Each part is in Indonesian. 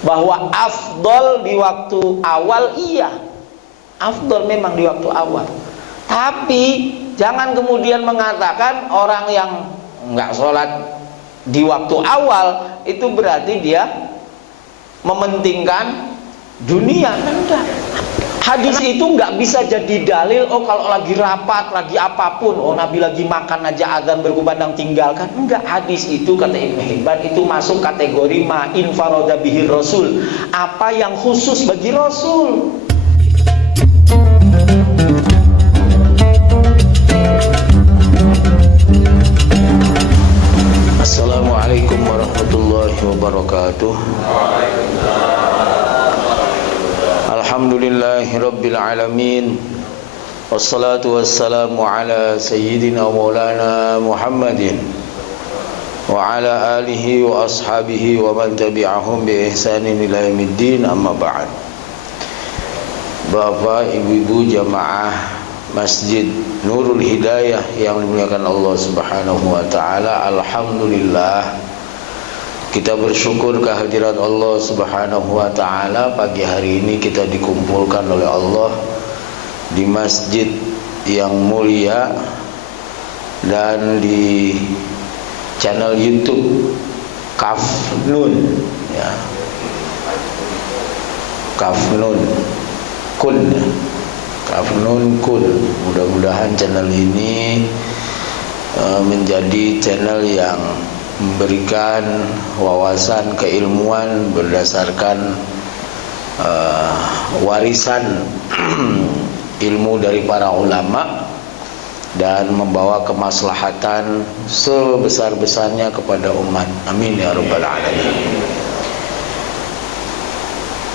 Bahwa afdol di waktu awal, iya, afdol memang di waktu awal. Tapi jangan kemudian mengatakan orang yang nggak sholat di waktu awal itu berarti dia mementingkan dunia. Enggak. Hadis itu nggak bisa jadi dalil. Oh, kalau lagi rapat, lagi apapun, oh Nabi lagi makan aja azan berkumandang tinggalkan. Enggak. Hadis itu kata Ibnu Hibban itu masuk kategori ma infaroda bihir Rasul, apa yang khusus bagi Rasul. Assalamualaikum warahmatullahi wabarakatuh. Alhamdulillahi rabbil alamin. Wassalatu wassalamu ala sayyidina maulana Muhammadin wa ala alihi wa ashabihi wa man tabi'ahum bi ihsanin ila yaumiddin, amma ba'd. Bapak, ibu-ibu jamaah Masjid Nurul Hidayah yang dimuliakan Allah Subhanahu wa taala, alhamdulillah kita bersyukur kehadiran Allah Subhanahu wa taala. Pagi hari ini kita dikumpulkan oleh Allah di masjid yang mulia dan di channel YouTube Kafnun, ya. Kafnun Kun. Kafnun Kun. Mudah-mudahan channel ini menjadi channel yang memberikan wawasan keilmuan berdasarkan warisan ilmu dari para ulama dan membawa kemaslahatan sebesar-besarnya kepada umat. Amin ya rabbal alamin.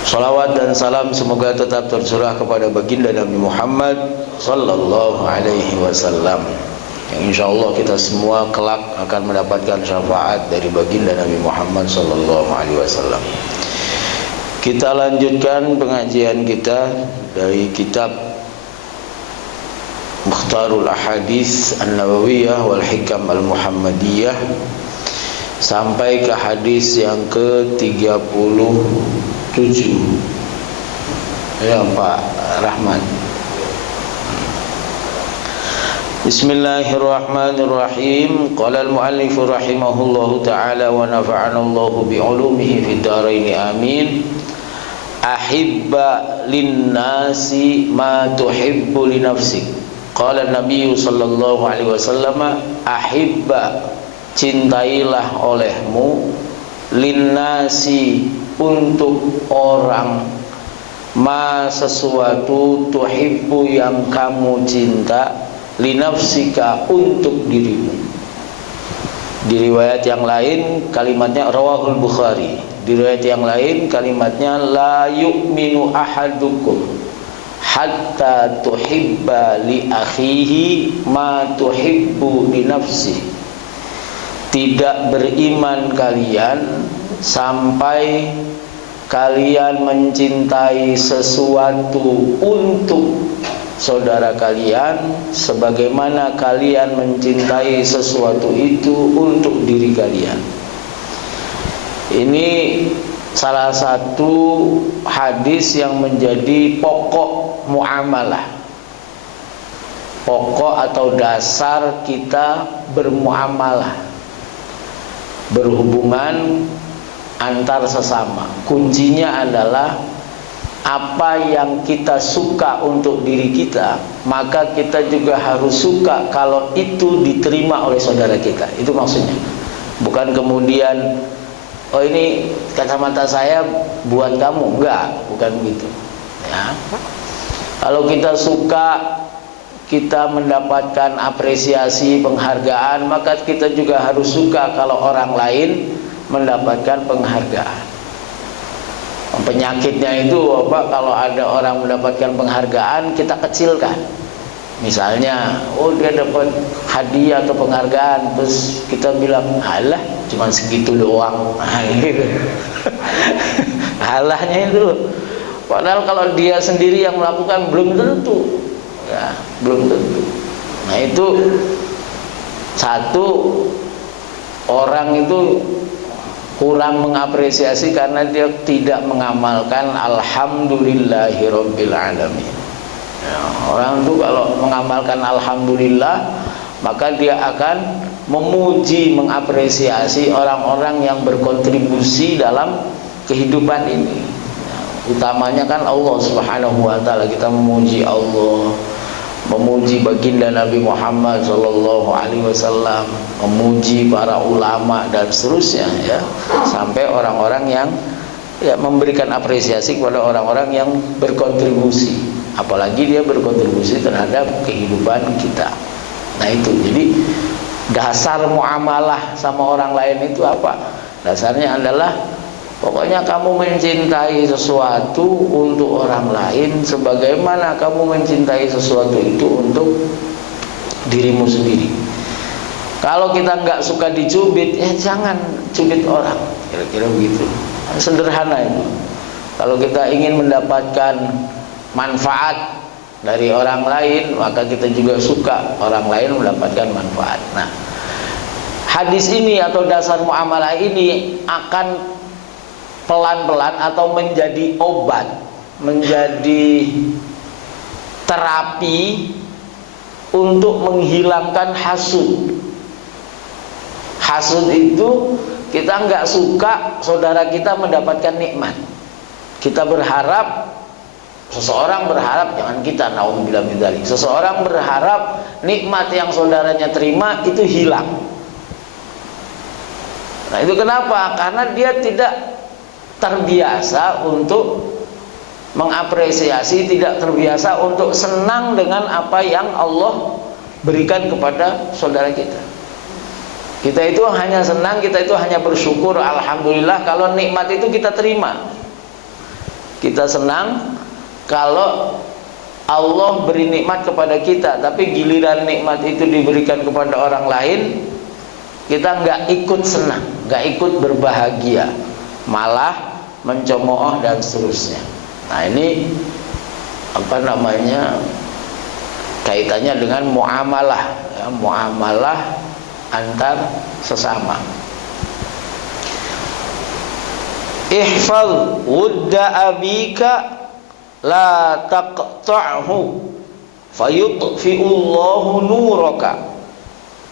Salawat dan salam semoga tetap tercurah kepada baginda Nabi Muhammad sallallahu alaihi wasallam, yang insyaallah kita semua kelak akan mendapatkan syafaat dari baginda Nabi Muhammad sallallahu alaihi wasallam. Kita lanjutkan pengajian kita dari kitab Mukhtarul Ahadits An-Nabawiyah wal Hikam Al-Muhammadiyah sampai ke hadis yang ke-37. Ya Pak Rahman. Bismillahirrahmanirrahim. Qala al-muallif rahimahullahu ta'ala wa nafa'ana Allahu bi'ulumihi fid dharain amin. Ahibba lin-nasi ma tuhibbu li nafsik. Qala an-nabiy sallallahu alaihi wasallam, ahibba, cintailah olehmu, lin-nasi, untuk orang, ma, sesuatu, tuhibbu, yang kamu cinta, linafsika, untuk dirimu. Di riwayat yang lain kalimatnya rawahul Bukhari. Di riwayat yang lain kalimatnya la yu'minu ahadukum hatta tuhibba li akhihi ma tuhibbu li nafsi. Tidak beriman kalian sampai kalian mencintai sesuatu untuk saudara kalian sebagaimana kalian mencintai sesuatu itu untuk diri kalian. Ini salah satu hadis yang menjadi pokok muamalah, pokok atau dasar kita bermuamalah, berhubungan antar sesama. Kuncinya adalah apa yang kita suka untuk diri kita, maka kita juga harus suka kalau itu diterima oleh saudara kita. Itu maksudnya. Bukan kemudian, oh ini kacamata saya buat kamu. Enggak, bukan begitu, ya. Kalau kita suka, kita mendapatkan apresiasi, penghargaan, maka kita juga harus suka kalau orang lain mendapatkan penghargaan. Penyakitnya itu apa? Kalau ada orang mendapatkan penghargaan, kita kecilkan. Misalnya, oh dia dapat hadiah atau penghargaan, terus kita bilang, alah cuma segitu doang. Gitu. Alahnya itu. Padahal kalau dia sendiri yang melakukan belum tentu, ya, belum tentu. Nah itu satu, orang itu kurang mengapresiasi karena dia tidak mengamalkan alhamdulillahirabbil alamin. Ya, orang itu kalau mengamalkan alhamdulillah, maka dia akan memuji, mengapresiasi orang-orang yang berkontribusi dalam kehidupan ini. Ya, utamanya kan Allah Subhanahu wa taala. Kita memuji Allah, memuji baginda Nabi Muhammad sallallahu alaihi wasallam, memuji para ulama dan seterusnya, ya, sampai orang-orang yang ya memberikan apresiasi kepada orang-orang yang berkontribusi, apalagi dia berkontribusi terhadap kehidupan kita. Nah itu, jadi dasar muamalah sama orang lain itu apa? Dasarnya adalah pokoknya kamu mencintai sesuatu untuk orang lain sebagaimana kamu mencintai sesuatu itu untuk dirimu sendiri. Kalau kita nggak suka dicubit, ya jangan cubit orang. Kira-kira begitu. Sederhana itu. Kalau kita ingin mendapatkan manfaat dari orang lain, maka kita juga suka orang lain mendapatkan manfaat. Nah, hadis ini atau dasar muamalah ini akan pelan-pelan atau menjadi obat, menjadi terapi untuk menghilangkan hasud. Hasud itu kita nggak suka saudara kita mendapatkan nikmat. Kita berharap, seseorang berharap, jangan kita, naudzubillah min dzalik, seseorang berharap nikmat yang saudaranya terima itu hilang. Nah itu kenapa? Karena dia tidak terbiasa untuk mengapresiasi, tidak terbiasa untuk senang dengan apa yang Allah berikan kepada saudara kita. Kita itu hanya senang, kita itu hanya bersyukur, alhamdulillah kalau nikmat itu kita terima. Kita senang kalau Allah beri nikmat kepada kita, tapi giliran nikmat itu diberikan kepada orang lain, kita nggak ikut senang, nggak ikut berbahagia, malah mencemooh dan seterusnya. Nah ini apa namanya, kaitannya dengan muamalah, ya, muamalah antar sesama. Ihfaz wudda abika la taqta'hu fayutfi'ullahu nuraka.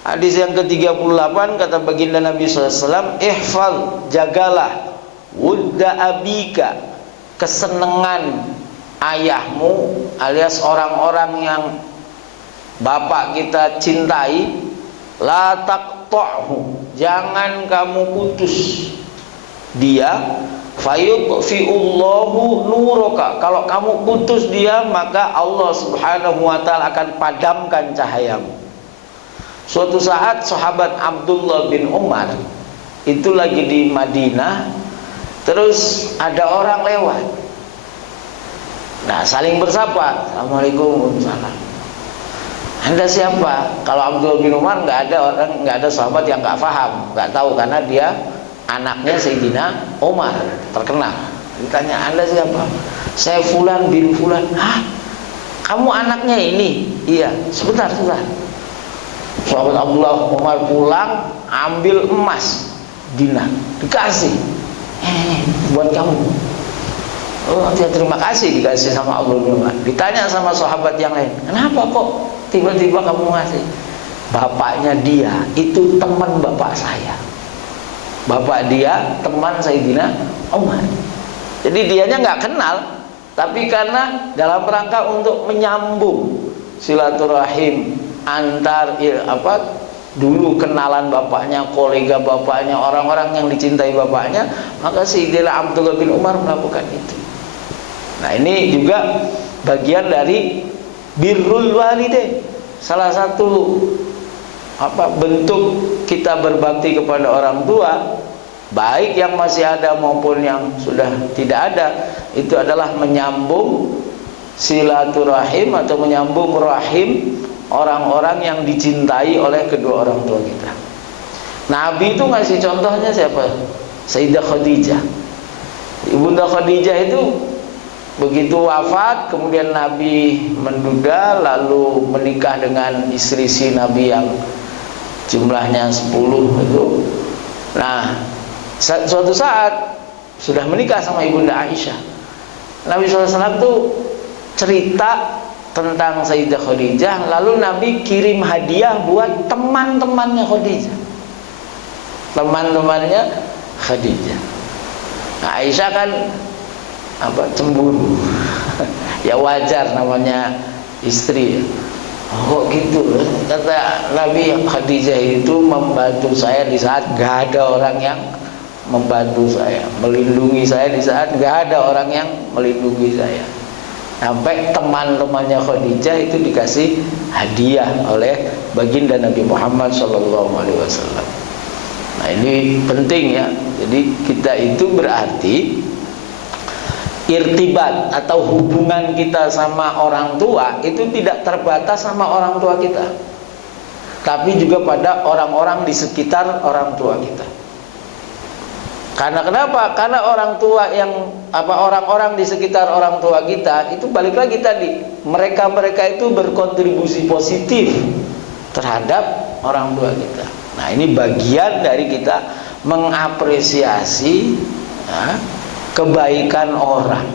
Hadis yang ke-38 kata baginda Nabi SAW, ihfaz, jagalah, wudda abika, kesenangan ayahmu alias orang-orang yang bapak kita cintai, la taqta'hu, jangan kamu putus dia, fayutfi'ullahu nuraka, kalau kamu putus dia maka Allah Subhanahu wa taala akan padamkan cahayamu. Suatu saat sahabat Abdullah bin Umar itu lagi di Madinah, terus ada orang lewat. Nah, saling bersapa, assalamualaikum, waalaikumsalam. Anda siapa? Kalau Abdullah bin Umar nggak ada sahabat yang nggak paham, nggak tahu, karena dia anaknya Sayyidina Umar, terkenal. Ditanya, Anda siapa? Saya Fulan bin Fulan. Hah? Kamu anaknya ini? Iya. Sebentar. Sahabat Abdullah Umar pulang, ambil emas dinar, dikasih. Buat kamu. Oh, dia terima kasih dikasih sama Abdullah bin Umar. Ditanya sama sahabat yang lain, kenapa kok tiba-tiba kamu ngasih? Bapaknya dia itu teman bapak saya. Bapak dia teman Sayyidina Umar. Jadi dianya nggak kenal, tapi karena dalam rangka untuk menyambung silaturahim antar dulu kenalan bapaknya, kolega bapaknya, orang-orang yang dicintai bapaknya, maka Sayyidina Abdullah bin Umar melakukan itu. Nah ini juga bagian dari birrul walidain, salah satu bentuk kita berbakti kepada orang tua, baik yang masih ada maupun yang sudah tidak ada, itu adalah menyambung silaturahim atau menyambung rahim orang-orang yang dicintai oleh kedua orang tua kita. Nabi itu ngasih contohnya siapa? Sayyidah Khadijah. Ibunda Khadijah itu begitu wafat, kemudian Nabi menduda, lalu menikah dengan istri si Nabi yang jumlahnya 10 itu. Nah, Suatu saat sudah menikah sama Ibunda Aisyah, Nabi SAW tuh cerita tentang Sayyidah Khadijah, lalu Nabi kirim hadiah buat teman-temannya Khadijah. Teman-temannya Khadijah. Nah, Aisyah kan cemburu. Ya wajar, namanya istri. Oh gitu, kata Nabi, Khadijah itu membantu saya di saat gak ada orang yang membantu saya, melindungi saya di saat gak ada orang yang melindungi saya. Sampai teman-temannya Khadijah itu dikasih hadiah oleh baginda Nabi Muhammad SAW. Nah ini penting ya. Jadi kita itu berarti irtibat atau hubungan kita sama orang tua itu tidak terbatas sama orang tua kita, tapi juga pada orang-orang di sekitar orang tua kita. Karena kenapa? Karena orang tua orang-orang di sekitar orang tua kita itu balik lagi tadi, mereka itu berkontribusi positif terhadap orang tua kita. Nah ini bagian dari kita mengapresiasi kebaikan orang,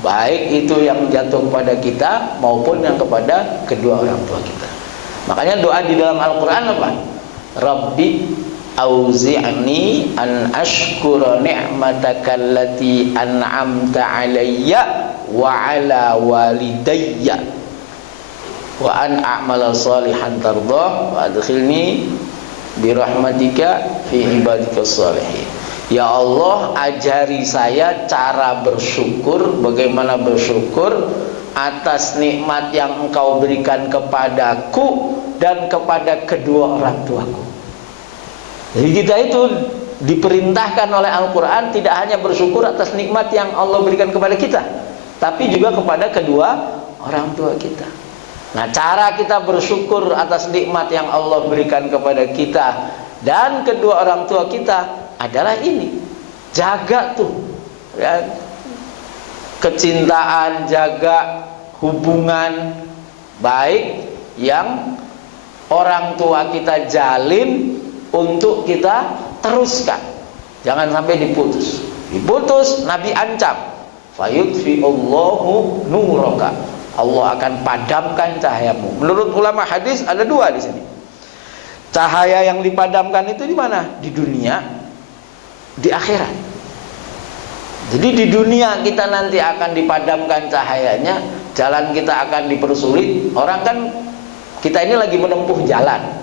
baik itu yang jatuh kepada kita maupun yang kepada kedua orang tua kita. Makanya doa di dalam Al-Quran apa? Rabbi auzi'ni an ashkura ni'mataka allati an'amta alayya wa ala walidayya wa an a'mala salihan tardah wa adkhilni birahmatika fi ibadika sholihin. Ya Allah, ajari saya cara bersyukur, bagaimana bersyukur atas nikmat yang Engkau berikan kepadaku dan kepada kedua orang tuaku. Jadi kita itu diperintahkan oleh Al-Quran tidak hanya bersyukur atas nikmat yang Allah berikan kepada kita, tapi juga kepada kedua orang tua kita. Nah, cara kita bersyukur atas nikmat yang Allah berikan kepada kita dan kedua orang tua kita adalah ini, jaga tuh ya, kecintaan, jaga hubungan baik yang orang tua kita jalin untuk kita teruskan, jangan sampai diputus. Diputus, Nabi ancam, fayudfi'ullahu nuraka, Allah akan padamkan cahayamu. Menurut ulama hadis ada dua di sini. Cahaya yang dipadamkan itu di mana? Di dunia, di akhirat. Jadi di dunia kita nanti akan dipadamkan cahayanya, jalan kita akan dipersulit. Orang kan kita ini lagi menempuh jalan.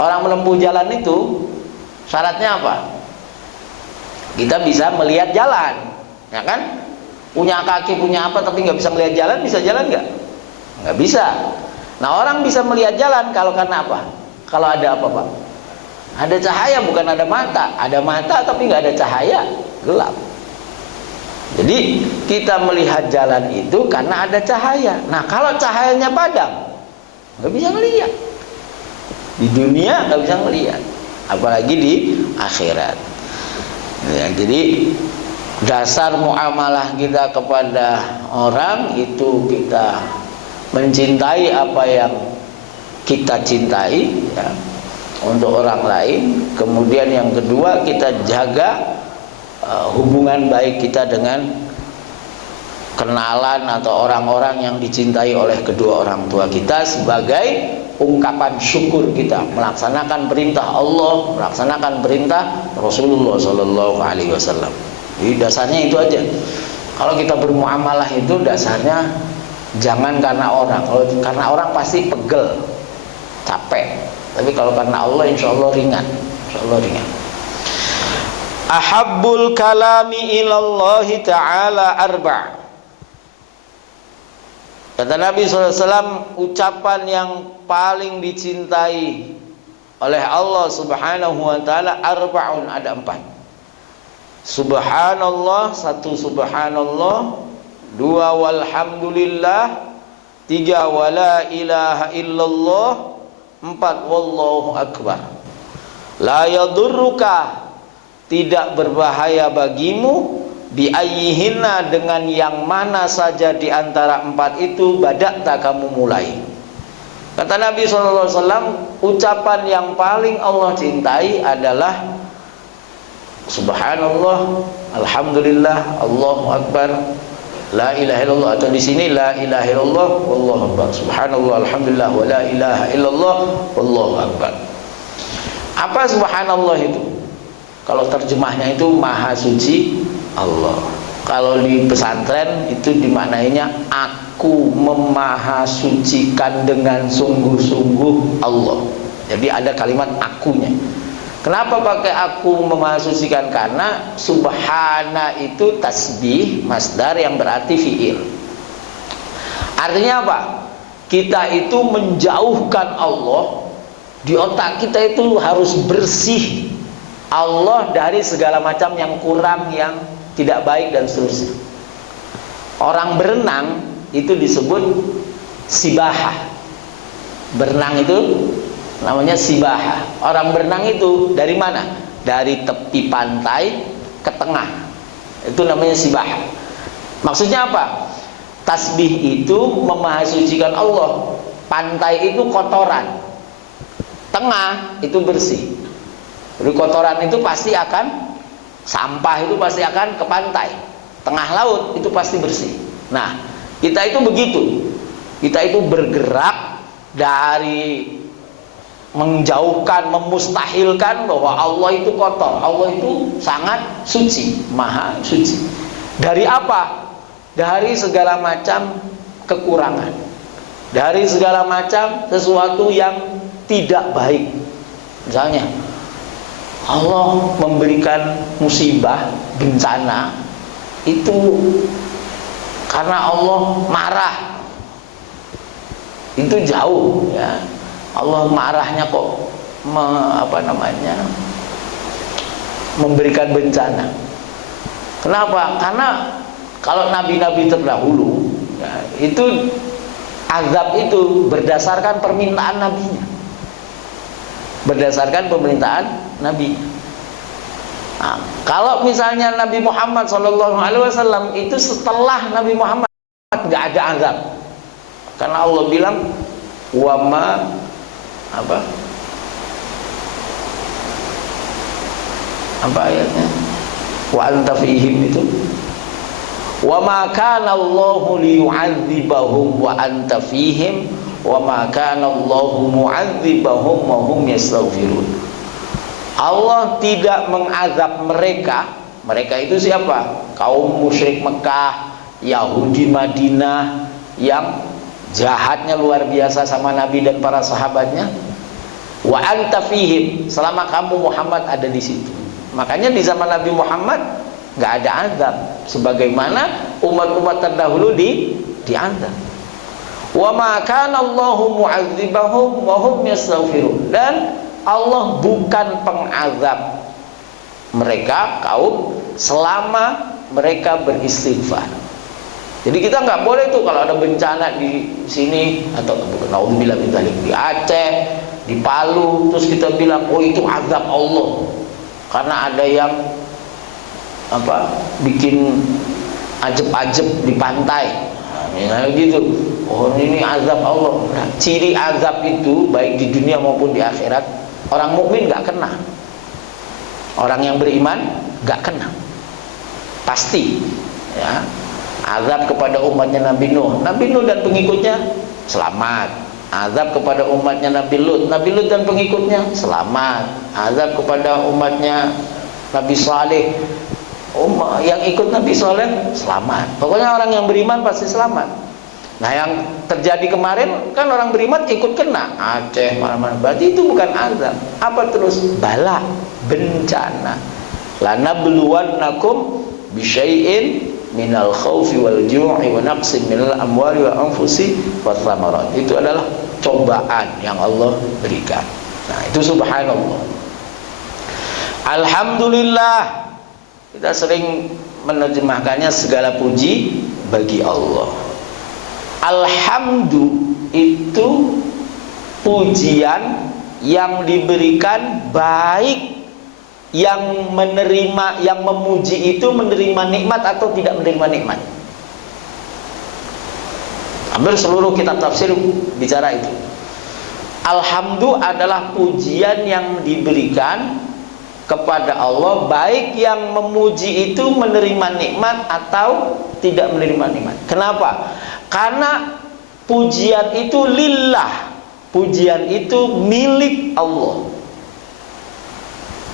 Orang menempuh jalan itu syaratnya apa? Kita bisa melihat jalan, ya kan? Punya kaki, punya apa, tapi nggak bisa melihat jalan, bisa jalan nggak? Nggak bisa. Nah, orang bisa melihat jalan kalau karena apa? Kalau ada apa, Pak? Ada cahaya, bukan ada mata. Ada mata tapi nggak ada cahaya, gelap. Jadi kita melihat jalan itu karena ada cahaya. Nah, kalau cahayanya padam, nggak bisa melihat. Di dunia nggak bisa melihat, apalagi di akhirat. Ya, jadi dasar muamalah kita kepada orang itu kita mencintai apa yang kita cintai ya, untuk orang lain. Kemudian yang kedua, kita jaga hubungan baik kita dengan kenalan atau orang-orang yang dicintai oleh kedua orang tua kita sebagai ungkapan syukur kita melaksanakan perintah Allah, melaksanakan perintah Rasulullah SAW. Jadi dasarnya itu aja. Kalau kita bermuamalah itu dasarnya jangan karena orang. Kalau karena orang pasti pegel, capek. Tapi kalau karena Allah, insya Allah ringan. Insya Allah ringan. Ahabbul kalami ilallahi ta'ala arba'. Kata Nabi SAW, ucapan yang paling dicintai oleh Allah Subhanahu wa ta'ala arba'un, ada 4. Subhanallah, 1 subhanallah, 2 walhamdulillah, 3 wala ilaha illallah, 4 wallahu akbar. La yadurruka, tidak berbahaya bagimu, biayyihinna, dengan yang mana saja di antara 4 itu badakta, kamu mulai. Kata Nabi SAW, ucapan yang paling Allah cintai adalah subhanallah, alhamdulillah, Allahu akbar, la ilaha illallah. Atau di sini la ilaha illallah, wallahu akbar, subhanallah, alhamdulillah, wa la ilaha illallah, wallahu akbar. Apa subhanallah itu? Kalau terjemahnya itu maha suci Allah. Kalau di pesantren itu dimaknainya aku memahasucikan dengan sungguh-sungguh Allah. Jadi ada kalimat akunya. Kenapa pakai aku memahasucikan? Karena subhana itu tasbih masdar yang berarti fiil. Artinya apa? Kita itu menjauhkan Allah. Di otak kita itu harus bersih Allah dari segala macam yang kurang, yang tidak baik dan seterusnya. Orang berenang itu disebut sibahah. Berenang itu namanya sibahah. Orang berenang itu dari mana? Dari tepi pantai ke tengah. Itu namanya sibahah. Maksudnya apa? Tasbih itu memahasucikan Allah. Pantai itu kotoran, tengah itu bersih. Jadi kotoran itu pasti akan, sampah itu pasti akan ke pantai, tengah laut itu pasti bersih. Nah, kita itu begitu. Kita itu bergerak dari menjauhkan, memustahilkan bahwa Allah itu kotor. Allah itu sangat suci, maha suci. Dari apa? Dari segala macam kekurangan, dari segala macam sesuatu yang tidak baik. Misalnya Allah memberikan musibah, bencana itu karena Allah marah. Itu jauh ya. Allah marahnya kok memberikan bencana. Kenapa? Karena kalau nabi-nabi terdahulu ya, itu azab itu berdasarkan permintaan nabinya, berdasarkan permintaan nabi. Nah, kalau misalnya Nabi Muhammad SAW itu setelah Nabi Muhammad nggak ada azab, karena Allah bilang wama apa ayatnya, wa anta fihim itu, wa ma kana Allahu liyu'adzibahum wa anta fihim wa ma kana Allahu mu'adzibahum wa hum yastaghfirun. Allah tidak mengazab mereka. Mereka itu siapa? Kaum musyrik Mekah, Yahudi Madinah yang jahatnya luar biasa sama Nabi dan para sahabatnya. Wa anta fihim, selama kamu Muhammad ada di situ. Makanya di zaman Nabi Muhammad nggak ada azab, sebagaimana umat-umat terdahulu diazab. Wa ma kana Allahu mu'adzibahum wa hum yastaghfirun. Dan Allah bukan pengazab mereka kaum selama mereka beristighfar. Jadi kita nggak boleh tuh kalau ada bencana di sini atau naudzubillah min dzalik di Aceh, di Palu, terus kita bilang oh itu azab Allah karena ada yang bikin ajeb-ajeb di pantai. Nah, gitu. Oh ini azab Allah. Nah, ciri azab itu baik di dunia maupun di akhirat, orang mukmin nggak kena. Orang yang beriman nggak kena. Pasti. Ya. Azab kepada umatnya Nabi Nuh. Nabi Nuh dan pengikutnya selamat. Azab kepada umatnya Nabi Lut. Nabi Lut dan pengikutnya selamat. Azab kepada umatnya Nabi Saleh. Yang ikut Nabi Saleh selamat. Pokoknya orang yang beriman pasti selamat. Nah yang terjadi kemarin kan orang beriman ikut kena Aceh mana-mana. Berarti itu bukan azab. Apa terus? Bala, bencana. Lanabluwannakum bisyai'in minal khawfi wal ju'i wa naqsin minal amwali wa anfusi wa thamarat. Itu adalah cobaan yang Allah berikan. Nah itu subhanallah. Alhamdulillah. Kita sering menerjemahkannya segala puji bagi Allah. Alhamdu itu pujian yang diberikan baik yang menerima, yang memuji itu menerima nikmat atau tidak menerima nikmat. Hampir seluruh kitab tafsir bicara itu. Alhamdu adalah pujian yang diberikan kepada Allah, baik yang memuji itu menerima nikmat atau tidak menerima nikmat. Kenapa? Karena pujian itu lillah, pujian itu milik Allah.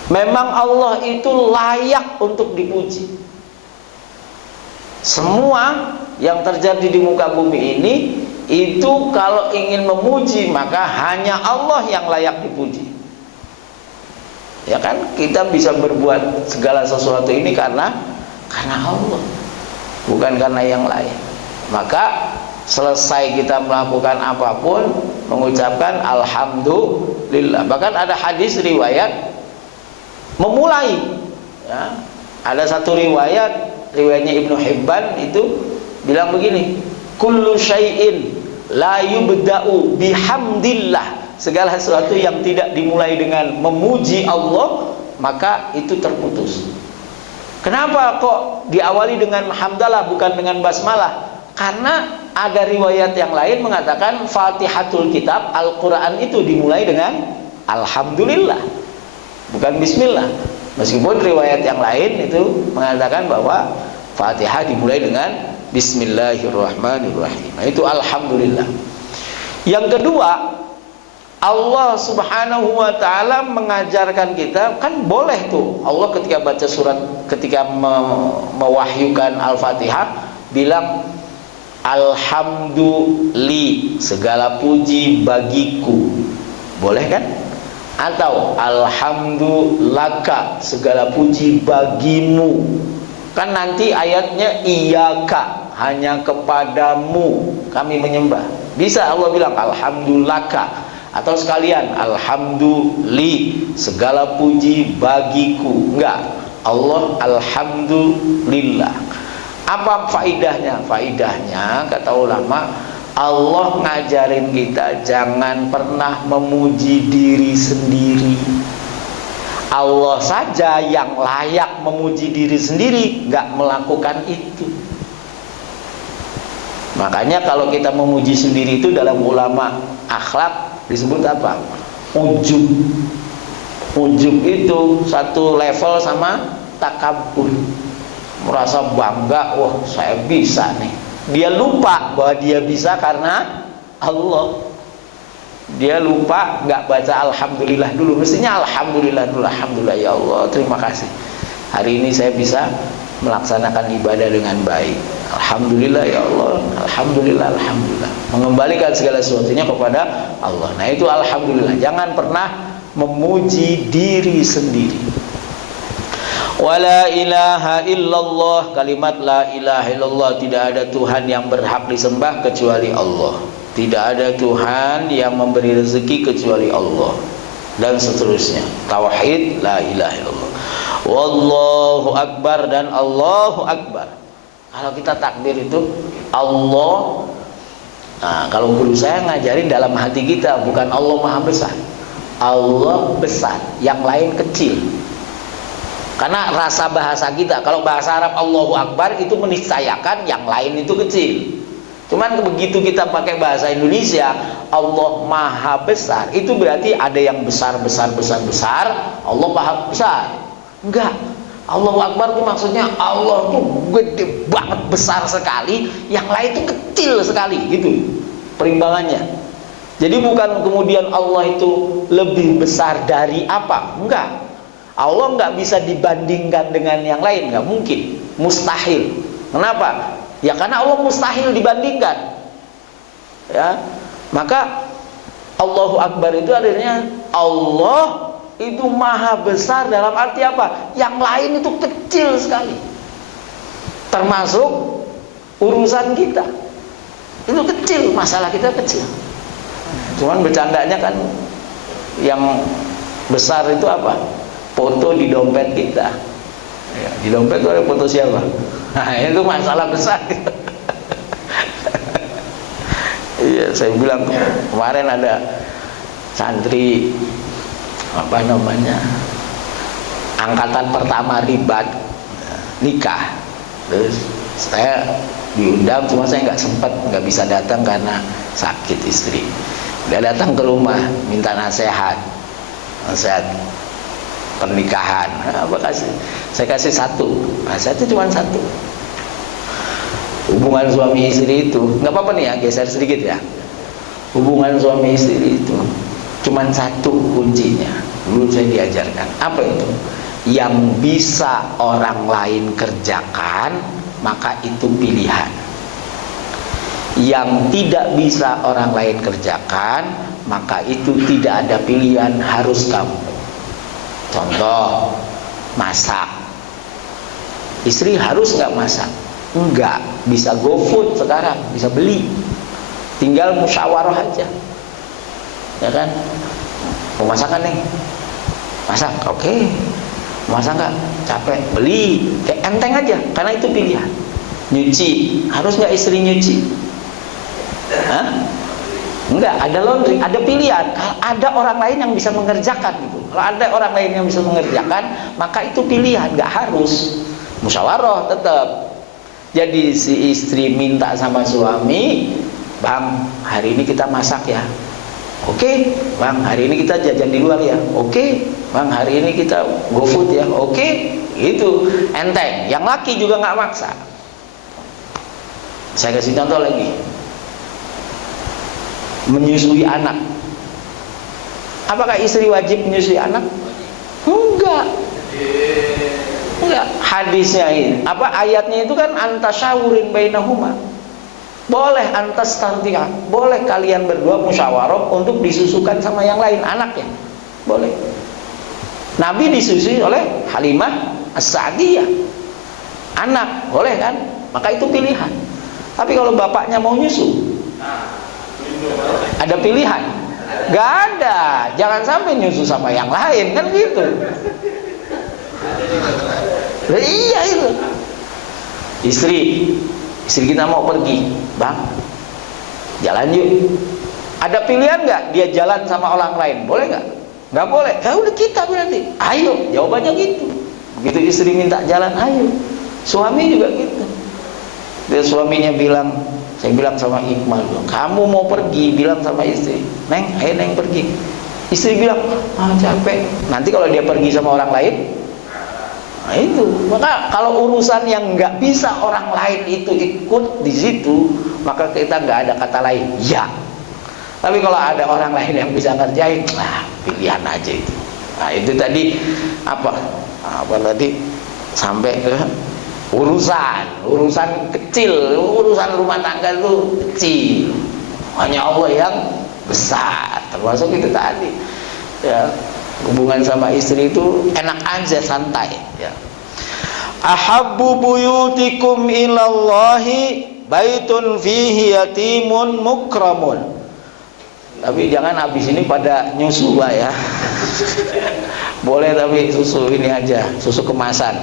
Memang Allah itu layak untuk dipuji. Semua yang terjadi di muka bumi ini, itu kalau ingin memuji maka hanya Allah yang layak dipuji. Ya kan, kita bisa berbuat segala sesuatu ini karena Allah, bukan karena yang lain. Maka selesai kita melakukan apapun, mengucapkan alhamdulillah. Bahkan ada hadis riwayat memulai, ya, ada satu riwayatnya Ibnu Hibban itu bilang begini, kullu syai'in la yubda'u bihamdillah, segala sesuatu yang tidak dimulai dengan memuji Allah maka itu terputus. Kenapa kok diawali dengan hamdalah bukan dengan basmalah? Karena ada riwayat yang lain mengatakan Fatihatul Kitab, Al-Quran itu dimulai dengan alhamdulillah, bukan bismillah. Meskipun riwayat yang lain itu mengatakan bahwa Fatihah dimulai dengan bismillahirrahmanirrahim. Nah, itu alhamdulillah. Yang kedua, Allah subhanahu wa ta'ala mengajarkan kita, kan boleh tuh Allah ketika baca surat, ketika mewahyukan Al-Fatihah bilang alhamdulillah, segala puji bagiku, boleh kan? Atau alhamdulillaka, segala puji bagimu. Kan nanti ayatnya iyyaka, hanya kepadamu kami menyembah. Bisa Allah bilang alhamdulillaka, atau sekalian alhamdulillah, segala puji bagiku. Enggak, Allah alhamdulillah. Apa faidahnya? Faidahnya kata ulama, Allah ngajarin kita jangan pernah memuji diri sendiri. Allah saja yang layak memuji diri sendiri, enggak melakukan itu. Makanya kalau kita memuji sendiri itu dalam ulama akhlak disebut apa? Ujub. Ujub itu satu level sama takabur. Merasa bangga, wah saya bisa nih. Dia lupa bahwa dia bisa karena Allah. Dia lupa nggak baca alhamdulillah dulu. Mestinya alhamdulillah dulu. Alhamdulillah ya Allah, terima kasih. Hari ini saya bisa melaksanakan ibadah dengan baik. Alhamdulillah ya Allah, alhamdulillah, alhamdulillah. Mengembalikan segala sesuatunya kepada Allah. Nah itu alhamdulillah. Jangan pernah memuji diri sendiri. Wala ilaha illallah, kalimat la ilaha illallah, tidak ada Tuhan yang berhak disembah kecuali Allah. Tidak ada Tuhan yang memberi rezeki kecuali Allah. Dan seterusnya. Tauhid la ilaha illallah. Wallahu akbar dan Allahu akbar. Kalau kita takbir itu Allah. Nah, kalau guru saya ngajarin dalam hati kita, bukan Allah maha besar. Allah besar, yang lain kecil. Karena rasa bahasa kita, kalau bahasa Arab Allahu Akbar itu meniscayakan yang lain itu kecil. Cuman begitu kita pakai bahasa Indonesia, Allah maha besar, itu berarti ada yang besar, Allah maha besar. Enggak, Allahu Akbar itu maksudnya Allah itu gede banget, besar sekali, yang lain itu kecil sekali, gitu perimbangannya. Jadi bukan kemudian Allah itu lebih besar dari apa, enggak. Allah nggak bisa dibandingkan dengan yang lain, nggak mungkin, mustahil. Kenapa? Ya karena Allah mustahil dibandingkan. Ya, maka Allahu Akbar itu artinya Allah itu maha besar dalam arti apa? Yang lain itu kecil sekali, termasuk urusan kita. Itu kecil, masalah kita kecil. Cuman bercandanya kan yang besar itu apa? Foto di dompet kita. Ya, di dompet itu ada foto siapa? Nah, itu masalah besar. Iya, saya bilang kemarin ada santri apa namanya, angkatan pertama ribat nikah. Terus saya diundang, cuma saya nggak sempat, nggak bisa datang karena sakit istri. Dia datang ke rumah minta nasihat. pernikahan. Apa kasih? Saya kasih satu. Nah, saya itu cuma satu. Hubungan suami istri itu, nggak apa-apa nih ya, geser sedikit ya. Hubungan suami istri itu cuma satu kuncinya. Dulu saya diajarkan. Apa itu? Yang bisa orang lain kerjakan, maka itu pilihan. Yang tidak bisa orang lain kerjakan, maka itu tidak ada pilihan, harus kamu. Contoh, masak. Istri harus nggak masak? Enggak, bisa GoFood sekarang, bisa beli. Tinggal musyawarah aja. Ya kan? Mau masakan nih? Masak, oke. Masak nggak? Capek, beli. Kayak enteng aja, karena itu pilihan. Nyuci, harus nggak istri nyuci? Hah? Enggak, ada laundry, ada pilihan. Kalau ada orang lain yang bisa mengerjakan gitu. Kalau ada orang lain yang bisa mengerjakan, maka itu pilihan, nggak harus. Musyawarah tetap. Jadi si istri minta sama suami, "Bang, hari ini kita masak ya." "Oke, Bang, hari ini kita jajan di luar ya." "Oke, Bang, hari ini kita GoFood ya." "Oke." Itu enteng. Yang laki juga nggak maksa. Saya kasih contoh lagi. Menyusui anak. Apakah istri wajib menyusui anak? Enggak. Enggak. Hadisnya ini, apa ayatnya itu kan antasyawurin bainahuma. Boleh antas tartiah, boleh kalian berdua musyawarah untuk disusukan sama yang lain anaknya. Boleh. Nabi disusui oleh Halimah As-Sa'diyah. Anak, boleh kan? Maka itu pilihan. Tapi kalau bapaknya mau nyusu, ada pilihan? Gak ada. Jangan sampai nyusu sama yang lain, kan gitu. Nah, iya itu. Istri kita mau pergi, "Bang, jalan yuk." Ada pilihan nggak? Dia jalan sama orang lain, boleh nggak? Nggak boleh. Ya udah kita berarti. Ayo, jawabannya gitu. Begitu istri minta jalan, ayo. Suami juga gitu. Dia suaminya bilang, saya bilang sama Iqmal, "Kamu mau pergi," bilang sama istri, "Neng, ayo Neng pergi." Istri bilang, "Capek." Nanti kalau dia pergi sama orang lain, nah itu. Maka kalau urusan yang nggak bisa orang lain itu ikut di situ, maka kita nggak ada kata lain, ya. Tapi kalau ada orang lain yang bisa ngerjain, pilihan aja itu. Nah itu tadi apa tadi sampai ke urusan kecil, urusan rumah tangga itu kecil. Hanya Allah yang besar. Termasuk itu tadi. Ya. Hubungan sama istri itu enak aja, santai ya. Ahabbu buyutikum ilallahi baitun fihi yatimun mukramun. Tapi jangan habis ini pada nyusu ya. Boleh tapi susu ini aja, susu kemasan.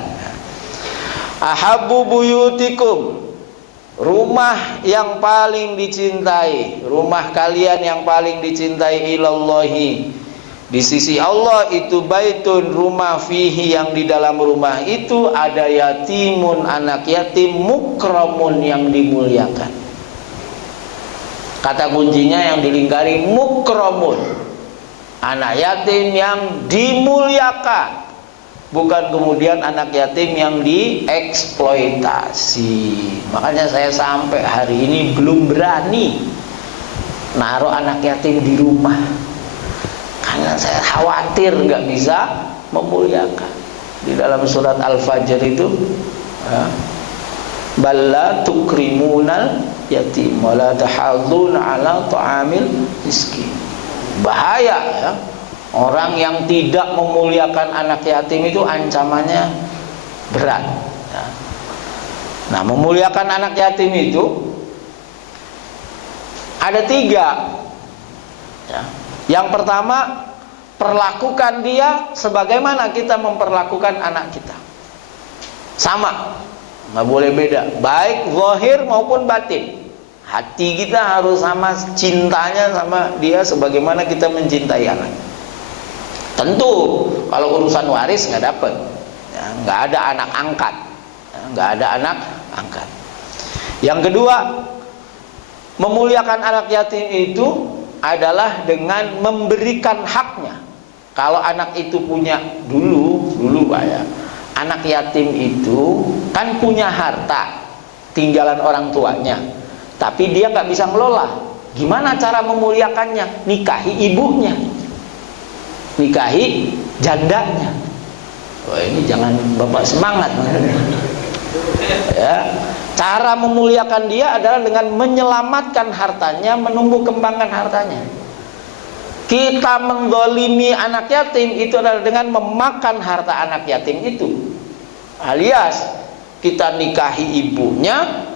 Ahabbu buyutikum, rumah yang paling dicintai, rumah kalian yang paling dicintai ilallahi, di sisi Allah itu baitun, rumah, fihi, yang di dalam rumah itu ada yatimun, anak yatim, mukramun, yang dimuliakan. Kata kuncinya yang dilingkari mukramun, anak yatim yang dimuliakan, bukan kemudian anak yatim yang dieksploitasi. Makanya saya sampai hari ini belum berani naruh anak yatim di rumah, karena saya khawatir nggak bisa memuliakan. Di dalam surat Al-Fajr itu, balla tukrimunal yatim wala tahadzuna ala ta'amil miskin. Bahaya ya. Orang yang tidak memuliakan anak yatim itu ancamannya berat ya. Nah, memuliakan anak yatim itu ada 3 ya. Yang pertama, perlakukan dia sebagaimana kita memperlakukan anak kita. Sama, nggak boleh beda, baik zahir maupun batin. Hati kita harus sama cintanya sama dia sebagaimana kita mencintai anak. Tentu kalau urusan waris nggak dapet ya, nggak ada anak angkat ya, nggak ada anak angkat. Yang kedua, memuliakan anak yatim itu adalah dengan memberikan haknya. Kalau anak itu punya dulu dulu Pak ya, anak yatim itu kan punya harta tinggalan orang tuanya, tapi dia nggak bisa ngelola. Gimana cara memuliakannya? Nikahi ibunya, nikahi jandanya. Wah, ini jangan Bapak semangat ya. Cara memuliakan dia adalah dengan menyelamatkan hartanya, menumbuh kembangkan hartanya. Kita mendolimi anak yatim itu adalah dengan memakan harta anak yatim itu, alias kita nikahi ibunya,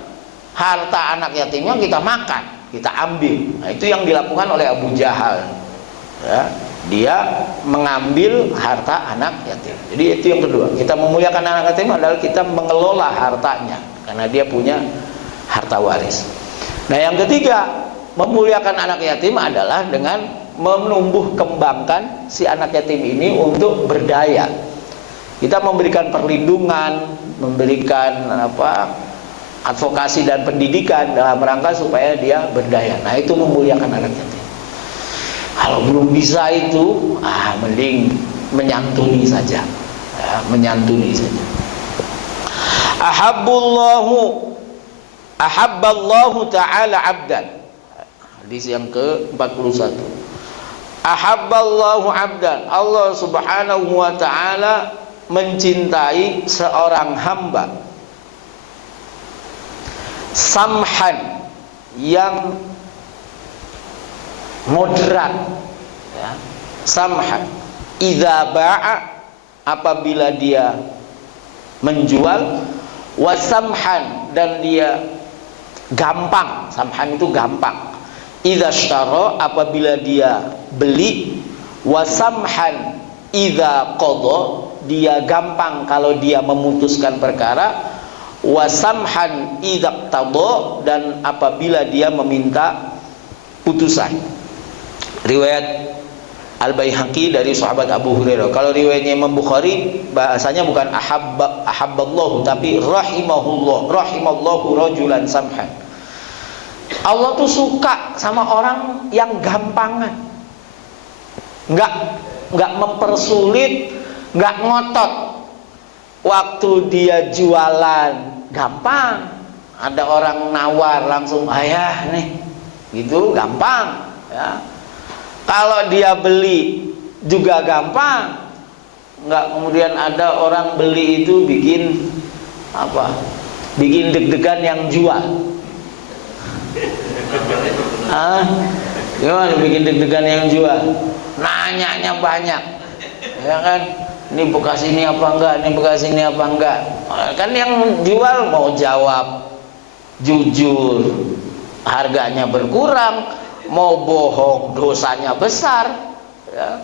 harta anak yatimnya kita makan, kita ambil. Nah, itu yang dilakukan oleh Abu Jahal ya. Dia mengambil harta anak yatim. Jadi itu yang kedua, kita memuliakan anak yatim adalah kita mengelola hartanya, karena dia punya harta waris. Nah yang ketiga, memuliakan anak yatim adalah dengan menumbuh kembangkan si anak yatim ini untuk berdaya. Kita memberikan perlindungan, memberikan advokasi dan pendidikan dalam rangka supaya dia berdaya. Nah itu memuliakan anak yatim. Kalau belum bisa itu, mending menyantuni saja, ya, menyantuni saja. Ahabballahu ta'ala abdan. Hadis yang ke-41. Ahabballahu abdan. Allah subhanahu wa ta'ala mencintai seorang hamba samhan, yang moderat ya. Samhan idza ba'a, apabila dia menjual, wasamhan, dan dia gampang. Samhan itu gampang. Idza syara, apabila dia beli, wasamhan idza qada, dia gampang kalau dia memutuskan perkara, wasamhan idza qada, dan apabila dia meminta putusan. Riwayat Al-Baihaqi dari sahabat Abu Hurairah. Kalau riwayatnya Imam Bukhari, bahasanya bukan ahabballahu, tapi rahimallahu rajulan samhan. Allah tuh suka sama orang yang gampangan, nggak mempersulit, nggak ngotot. Waktu dia jualan gampang, ada orang nawar langsung ayah nih, gitu gampang ya. Kalau dia beli juga gampang, nggak kemudian ada orang beli itu bikin deg-degan yang jual. Gimana bikin deg-degan yang jual? Nanyanya banyak, ya kan? Ini bekas ini apa enggak? Ini bekas ini apa enggak? Kan yang jual mau jawab jujur, harganya berkurang. Mau bohong, dosanya besar ya.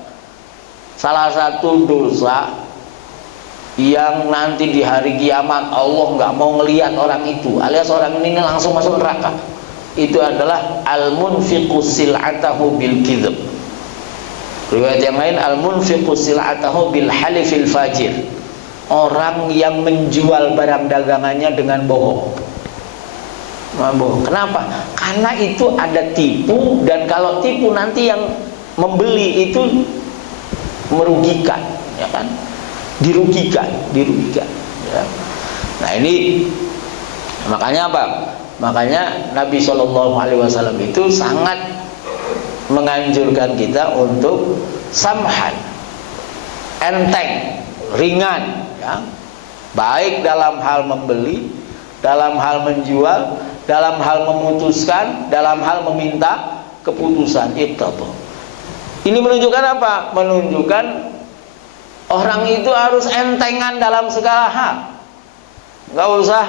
Salah satu dosa yang nanti di hari kiamat Allah nggak mau ngelihat orang itu, alias orang ini langsung masuk neraka, itu adalah al-munfiqu sil'atahu bil kidhb. Riwayat yang lain, al-munfiqu sil'atahu bil halifil fajir, orang yang menjual barang dagangannya dengan bohong. Kenapa? Karena itu ada tipu, dan kalau tipu nanti yang membeli itu merugikan, ya kan? Dirugikan. Ya. Nah ini makanya apa? Makanya Nabi SAW itu sangat menganjurkan kita untuk samhan, enteng, ringan, ya. Baik dalam hal membeli, dalam hal menjual, dalam hal memutuskan, dalam hal meminta keputusan. Ini menunjukkan apa? Menunjukkan orang itu harus entengan dalam segala hal. Nggak usah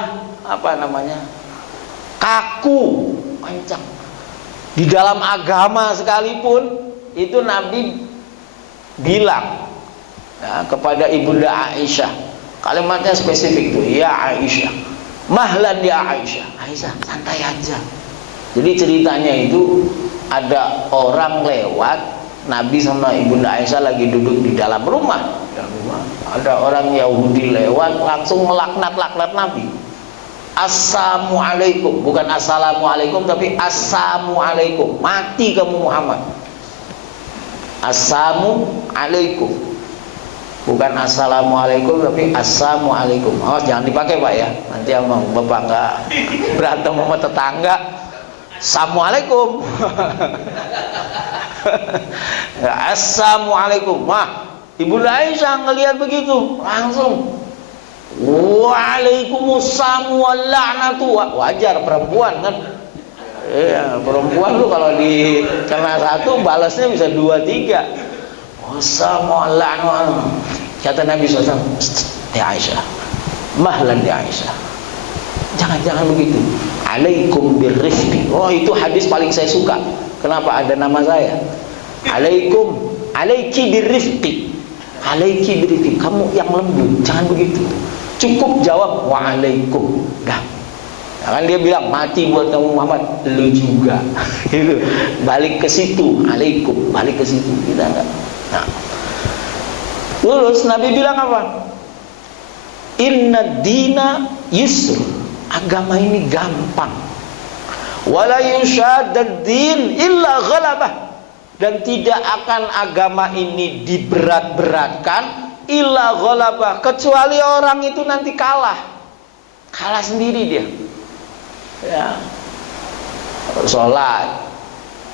kaku, kencang. Di dalam agama sekalipun itu Nabi bilang ya, kepada Ibunda Aisyah, kalimatnya spesifik tuh, ya Aisyah, mahlan ya Aisyah, santai aja. Jadi ceritanya itu ada orang lewat, Nabi sama Ibunda Aisyah lagi duduk di dalam rumah. Ada orang Yahudi lewat, langsung melaknat Nabi. Assalamualaikum, bukan assalamualaikum, tapi assalamualaikum, mati kamu Muhammad. Assalamualaikum. Bukan assalamualaikum tapi assalamualaikum. Oh, jangan dipakai Pak ya. Nanti sama Bapak nggak berantem sama tetangga. Assalamualaikum. Assalamualaikum. Wah, Ibu Aisyah ngelihat begitu, langsung Waalaikumsalam wala'natu. Wajar perempuan kan. Iya, perempuan tuh kalau di kena satu balasnya bisa 2, 3. Wassalamualaikum. Kata Nabi SAW, ya Aisyah, mahlan ya Aisyah, jangan begitu. Alaikum birrifqi. Oh, itu hadis paling saya suka. Kenapa ada nama saya? Alaikum, alaiki birrifqi. Alaiki birrifqi. Kamu yang lembut, jangan begitu. Cukup jawab waalaikum. Dah. Kan dia bilang mati buat kamu Muhammad, lu juga. Gitu. Balik ke situ, alaikum, balik ke situ. Kita enggak. Nah. Terus Nabi bilang apa? Inna dina yusr. Agama ini gampang. Wala yushadad din illa ghalabah. Dan tidak akan agama ini diberat-beratkan illa ghalabah, kecuali orang itu nanti kalah sendiri dia. Ya. Sholat,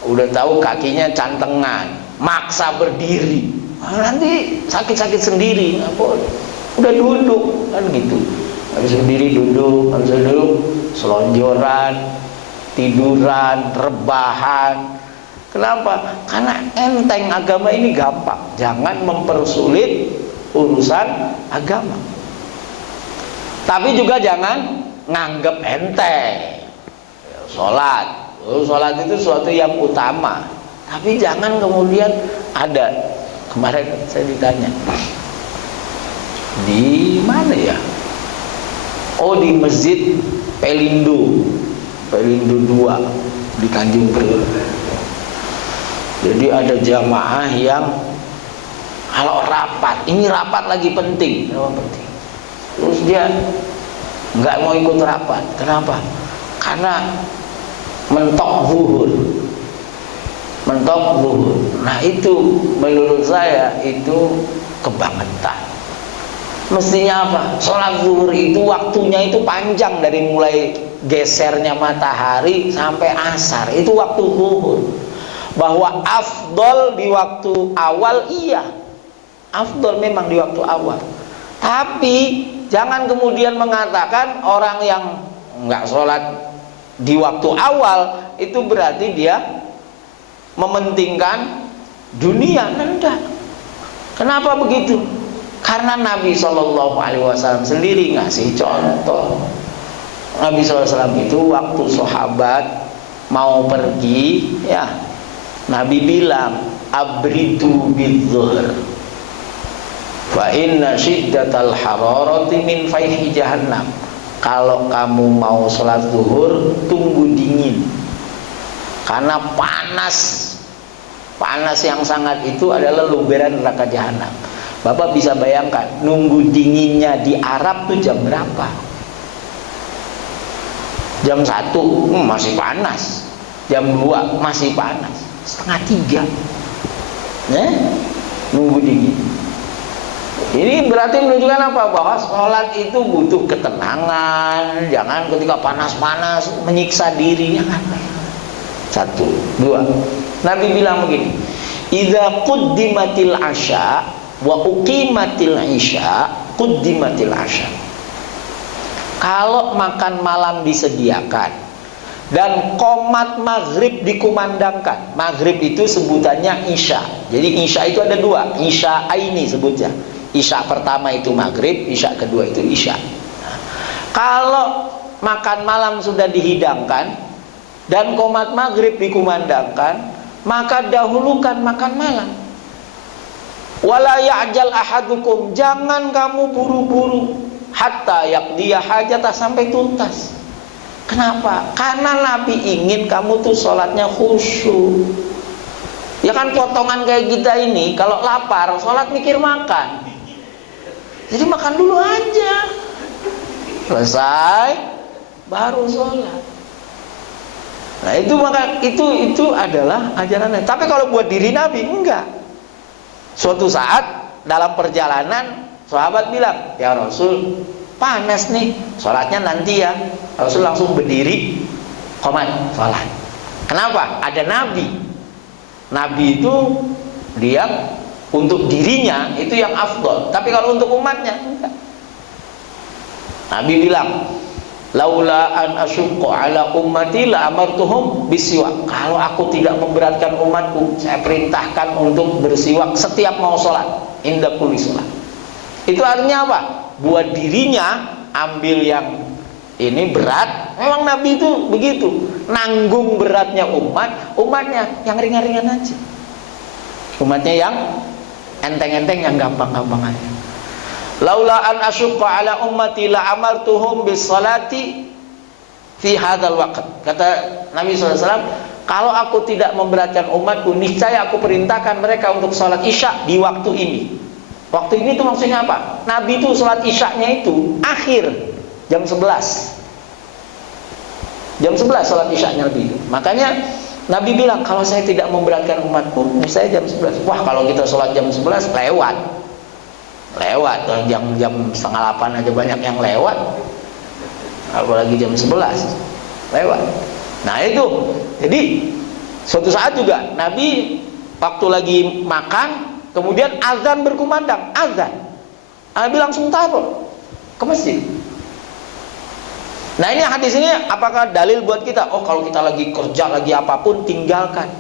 udah tahu kakinya cantengan, maksa berdiri, nanti sakit-sakit sendiri. Apa? Udah duduk kan gitu, habis berdiri duduk, habis duduk selonjoran, tiduran, rebahan. Kenapa? Karena enteng, agama ini gampang. Jangan mempersulit urusan agama. Tapi juga jangan nganggep enteng. Sholat itu sesuatu yang utama. Tapi jangan kemudian ada. Kemarin saya ditanya, di mana ya? Oh, di Masjid Pelindo 2 di Tanjung Priok. Jadi ada jamaah yang kalau rapat, ini rapat lagi penting. Terus dia nggak mau ikut rapat. Kenapa? Karena mentok zuhur. Nah itu menurut saya itu kebangetan. Mestinya apa? Sholat zuhur itu waktunya itu panjang, dari mulai gesernya matahari sampai asar. Itu waktu zuhur. Bahwa afdol di waktu awal, iya, afdol memang di waktu awal. Tapi jangan kemudian mengatakan orang yang nggak sholat di waktu awal itu berarti dia mementingkan dunia. Enggak. Kenapa begitu? Karena Nabi SAW sendiri ngasih contoh. Nabi SAW itu waktu sahabat mau pergi, ya, Nabi bilang abridu bidzuhr fa inna syiddatal hararati min fayhi jahannam. Kalau kamu mau sholat zuhur, tunggu dingin, karena panas yang sangat itu adalah luberan neraka jahanam. Bapak bisa bayangkan, nunggu dinginnya di Arab tuh jam berapa? Jam 1 masih panas, jam 2 masih panas, setengah 3 nunggu dingin. Ini berarti menunjukkan apa? Bahwa sholat itu butuh ketenangan. Jangan ketika panas-panas menyiksa diri. Jangan. 1, 2. Nabi bilang begini, idza quddimatil asya wa uqimatil isya quddimatil asya. Kalau makan malam disediakan dan qomat maghrib dikumandangkan. Maghrib itu sebutannya isya. Jadi isya itu ada 2, isya aini sebutnya. Isya pertama itu maghrib, isya kedua itu isya. Kalau makan malam sudah dihidangkan dan qomat maghrib dikumandangkan, maka dahulukan makan malam. Wala ya'jal ahadukum, jangan kamu buru-buru hatta yaqdiya hajatah, sampai tuntas. Kenapa? Karena Nabi ingin kamu tuh sholatnya khusyuk. Ya kan potongan kayak kita ini kalau lapar sholat mikir makan. Jadi makan dulu aja, selesai baru sholat. Nah itu maka itu adalah ajarannya. Tapi kalau buat diri Nabi enggak. Suatu saat dalam perjalanan sahabat bilang, ya Rasul, panas nih, sholatnya nanti ya. Rasul langsung berdiri, qomat, sholat. Kenapa? Ada Nabi. Nabi itu dia untuk dirinya itu yang afdol, tapi kalau untuk umatnya enggak. Nabi bilang, laula an asyqa ala ummati la amartuhum bisiwak. Kalau aku tidak memberatkan umatku, saya perintahkan untuk bersiwak setiap mau sholat, inda kulli sholat. Itu artinya apa? Buat dirinya ambil yang ini berat. Memang Nabi itu begitu, nanggung beratnya umatnya yang ringan-ringan aja. Umatnya yang enteng-enteng, yang gampang-gampang aja. Laula an asyqa ala ummati la amartuhum bis salati fi hadzal waqt. Kata Nabi SAW, kalau aku tidak memberatkan umatku, niscaya aku perintahkan mereka untuk salat Isya di waktu ini. Waktu ini itu maksudnya apa? Nabi itu salat Isyanya itu akhir jam 11. Jam 11 salat Isyanya Nabi. Makanya Nabi bilang, kalau saya tidak memberatkan umatku, saya jam 11. Wah, kalau kita sholat jam 11 lewat jam setengah 8 aja banyak yang lewat, apalagi jam 11 lewat. Nah itu, jadi suatu saat juga Nabi waktu lagi makan, kemudian azan berkumandang, azan. Nabi langsung taruh ke masjid. Nah ini hadis ini apakah dalil buat kita? Oh, kalau kita lagi kerja, lagi apapun, tinggalkan.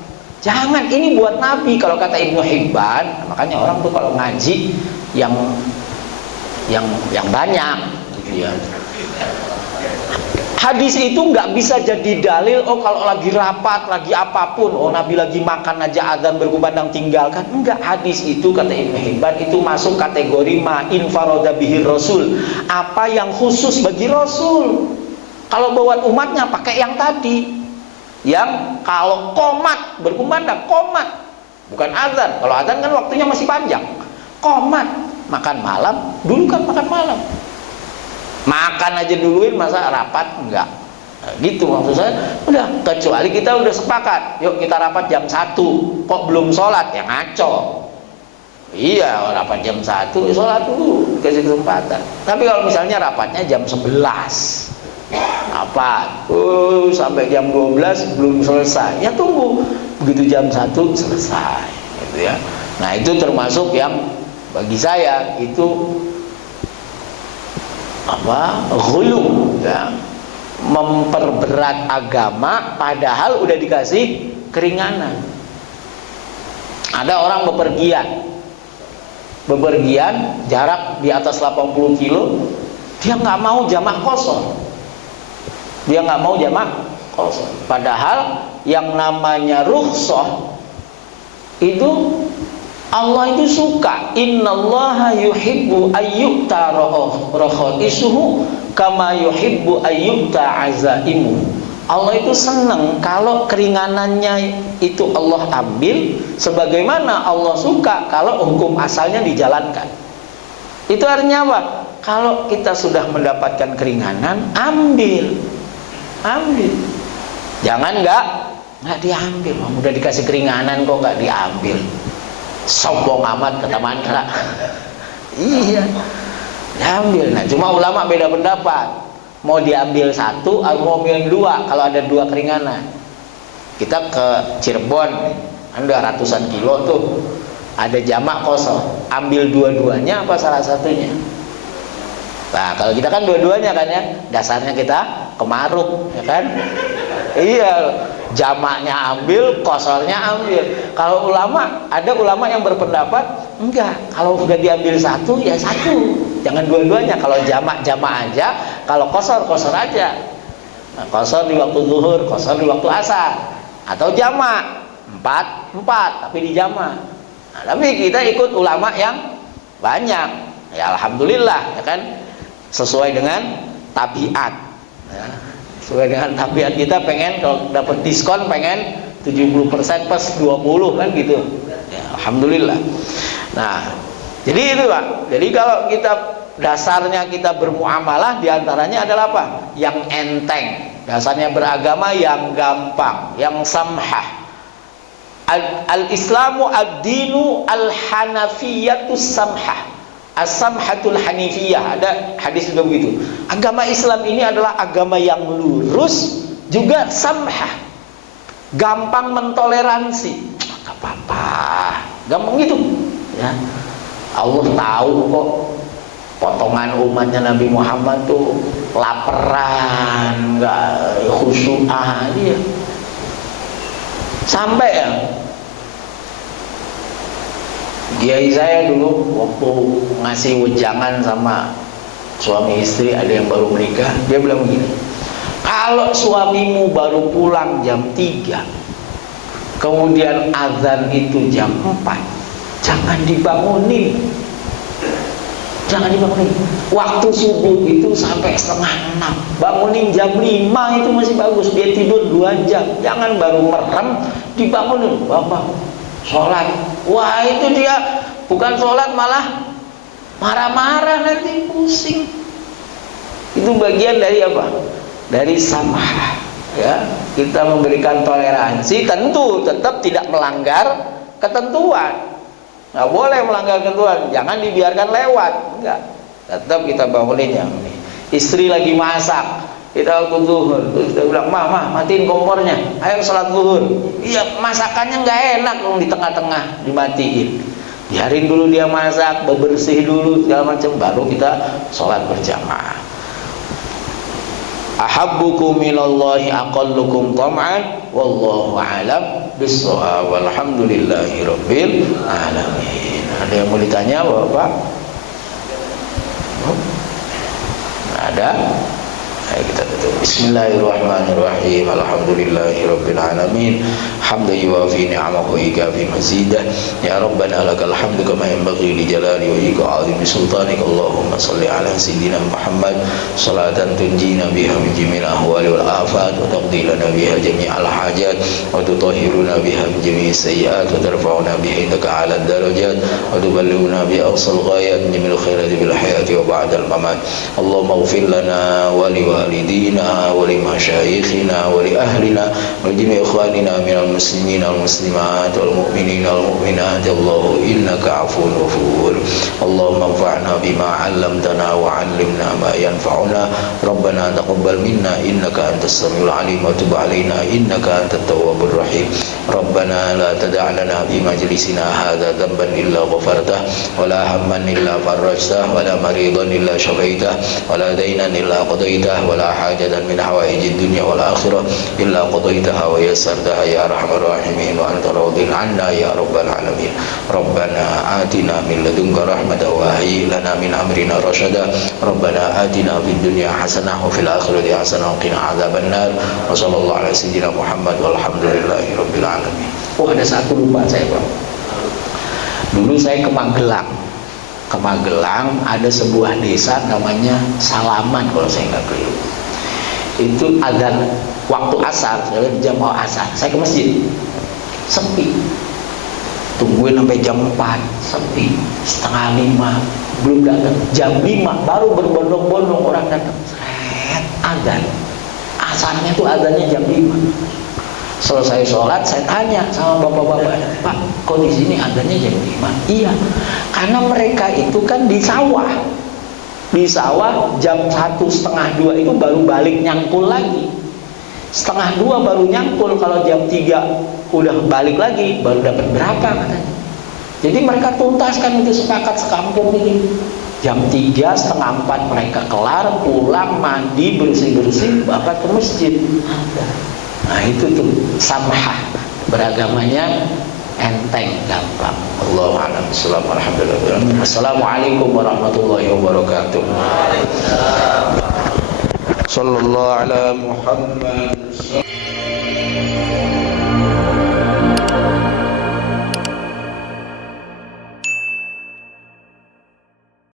Jangan, ini buat Nabi. Kalau kata Ibnu Hibban, makanya orang tuh kalau ngaji yang banyak gitu ya. Hadis itu nggak bisa jadi dalil. Oh, kalau lagi rapat, lagi apapun, oh Nabi lagi makan aja azan berkumandang, tinggalkan. Enggak, hadis itu kata Ibnu Hibban itu masuk kategori ma infaroda bihir Rasul, apa yang khusus bagi Rasul. Kalau buat umatnya pakai yang tadi, yang kalau qomat berkumandang, qomat bukan azan. Kalau azan kan waktunya masih panjang. Qomat, makan malam, dulu kan makan malam. Makan aja duluin, masa rapat enggak. Nah, gitu maksud saya. Udah, kecuali kita udah sepakat, yuk kita rapat jam 1, kok belum sholat, ya ngaco. Iya, rapat jam 1, sholat dulu, kasih kesempatan. Tapi kalau misalnya rapatnya jam 11, rapat sampai jam 12 belum selesai, ya tunggu, begitu jam 1 selesai gitu ya. Nah itu termasuk yang bagi saya itu apa, ghulu ya, memperberat agama padahal udah dikasih keringanan. Ada orang bepergian jarak di atas 80 kilo, dia nggak mau jamak qashar. Dia nggak mau jamak qashar. Padahal yang namanya rukhsah itu Allah itu suka. Innallaha yuhibbu ayyuta rakha'isuhu kama yuhibbu ayyuta azaimu. Allah itu senang kalau keringanannya itu Allah ambil, sebagaimana Allah suka kalau hukum asalnya dijalankan. Itu artinya apa? Kalau kita sudah mendapatkan keringanan, ambil. Jangan nggak diambil. Udah dikasih keringanan kok nggak diambil. Sombong amat kata mantra. Iya, diambil. Nah, cuma ulama beda pendapat. Mau diambil 1 atau mau ambil 2 kalau ada 2 keringanan. Kita ke Cirebon, ada ratusan kilo tuh, ada jamak qashar. Ambil dua-duanya apa salah satunya? Nah, kalau kita kan dua-duanya kan ya, dasarnya kita kemaruk, ya kan? Iya, jamaknya ambil, qasharnya ambil. Kalau ulama, ada ulama yang berpendapat enggak, kalau udah diambil 1 ya 1, jangan dua-duanya. Kalau jamak aja, kalau qashar aja. Nah, qashar di waktu zuhur, qashar di waktu asar, atau jamak 4 tapi di jamak. Nah, tapi kita ikut ulama yang banyak, ya alhamdulillah, ya kan, sesuai dengan tabiat, ya. Sesuai dengan tabiat kita, pengen kalau dapat diskon pengen 70% plus 20 kan gitu, ya, alhamdulillah. Nah, jadi itu Pak. Jadi kalau kita dasarnya kita bermuamalah, diantaranya adalah apa? Yang enteng. Dasarnya beragama yang gampang, yang samhah. Al-Islamu ad-dinu al-hanafiyatus samhah, as-samhatul hanifiyah. Ada hadis juga begitu. Agama Islam ini adalah agama yang lurus, juga samhah, gampang mentoleransi. Gak apa-apa, gampang gitu ya. Allah tahu kok potongan umatnya Nabi Muhammad tuh laparan, nggak khusyuk dia. Sampai ya, kiai saya dulu waktu ngasih wejangan sama suami istri, ada yang baru menikah, dia bilang begini, kalau suamimu baru pulang jam 3, kemudian azan itu jam 4, jangan dibangunin. Jangan dibangunin. Waktu subuh itu sampai 5:30. Bangunin jam 5 itu masih bagus. Dia tidur 2 jam. Jangan baru merem dibangunin. Bapak sholat. Wah, itu dia bukan sholat malah marah-marah, nanti pusing. Itu bagian dari apa? Dari samah. Ya, kita memberikan toleransi, tentu tetap tidak melanggar ketentuan. Nggak boleh melanggar ketentuan, jangan dibiarkan lewat. Enggak, tetap kita bangunin yang ini. Istri lagi masak, kita waktu zuhur, terus kita bilang, mah matiin kompornya, ayo sholat zuhur. Iya, masakannya nggak enak dong di tengah-tengah dimatiin. Biarin dulu dia masak, bebersih dulu segala macam, baru kita sholat berjamaah. Ahabbukum minallahi aqallukum tam'an wallahu a'lam bis-shawab. Walhamdulillahirabbil alamin. Ada yang mau ditanya Bapak? Ada? Ayo kita tutup. Bismillahirrahmanirrahim. Alhamdulillahirabbil alamin. Hamdan yuwafi ni'amahu wa yukafi mazidah. Ya Rabbana lakal hamdu kama yanbaghi li jalali wajhika wa 'azimi sultanika. Allahumma shalli ala sayyidina Muhammad salatan tunjina biha min jami'il ahwali wal afat wa taqdi lana biha jami'al hajat wa tutahhiruna biha min jami'is sayyi'at wa tarfa'una biha indaka 'ala ad-darajat wa tuballighuna bi aqsal ghayat min jami'il khairati bil hayati wa ba'dal mamat. Allahumma ighfir lana wa liwalidina wa li masyayikhina wa li ahlina wa jami'i ikhwanina minal muslimin wal muslimat wal mu'minin wal mu'minat. Allah innaka 'afuwun ghafur. Allahumma anfa'na bima 'allamtana wa 'allimna ma yanfa'una. Rabbana taqabbal minna innaka antas samiul 'alim wa tub 'alaina innaka antat tawwabur rahim. Rabbana la tada' lana fi majlisina hadza dhanban illa ghafartah wa la hamman illa farajtah wa la maridan illa shafaitah wa la daynan illa qadaitah wa la hajatan min hawaijid dunya wal akhirah illa qadaitaha wa yassartaha ya arhamar rahimin wa anta radin 'anna ya rabbal alamin. Rabbana atina min ladunka rahmatan wa hayyi lana min amrina rasyada. Rabbana atina fid dunya hasanah wa fil akhirati hasanah wa qina adzabannar. Wa sallallahu ala sayyidina Muhammad walhamdulillahi rabbil alamin. Oh, ada satu lupa saya, Bang. Dulu saya ke Magelang. Ke Magelang ada sebuah desa namanya Salaman kalau saya nggak keliru. Itu adzan waktu asar, saya jam asar, saya ke masjid, sepi. Tungguin sampai jam 4, sepi. Setengah 5 belum datang, jam 5 baru berbondong-bondong orang datang. Seret, adzan. Asarnya tuh adzannya jam 5. Selesai sholat, saya tanya sama bapak-bapak, Pak, kok di sini adzannya jam 5? Iya, karena mereka itu kan di sawah. Di sawah jam 1:30 itu baru balik nyangkul lagi. 1:30 baru nyangkul, kalau jam 3 udah balik lagi, baru dapat berapa katanya. Jadi mereka tuntaskan itu, sepakat sekampung ini. Jam 3, 3:30 mereka kelar, pulang, mandi, bersih-bersih, bapak ke masjid. Nah itu tuh samhah, beragamanya enteng, gampang. Allahu a'lam bishawab. Alhamdulillah. Assalamualaikum warahmatullahi wabarakatuh. Sallallahu ala Muhammad.